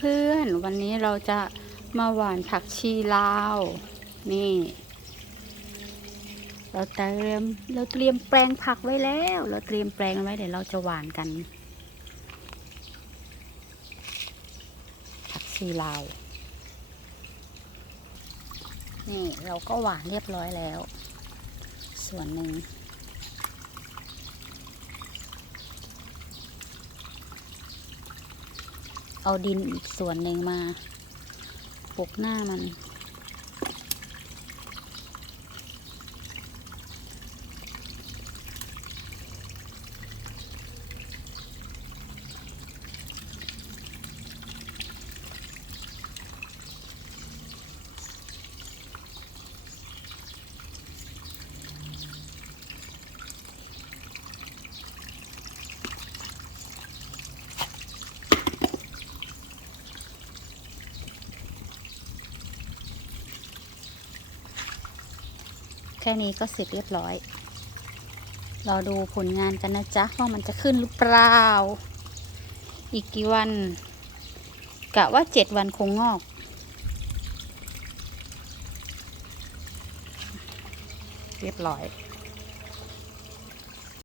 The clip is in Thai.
เพื่อนๆ วันนี้เราจะมาหว่านผักชีลาว นี่ เราเตรียมเราเตรียมแปลงผักไว้แล้ว เราเตรียมแปลงไว้เดี๋ยวเราจะหว่านกัน ผักชีลาว นี่เราก็หว่านเรียบร้อยแล้ว ส่วนหนึ่ง เอาดินอีกส่วนหนึ่งมาปกหน้ามัน ค่นี้ก็เสร็จเรียบร้อย รอดูผลงานกันนะจ๊ะว่ามันจะขึ้นหรือเปล่า อีกกี่วันกะว่าเจ็ดวันคงงอก เรียบร้อย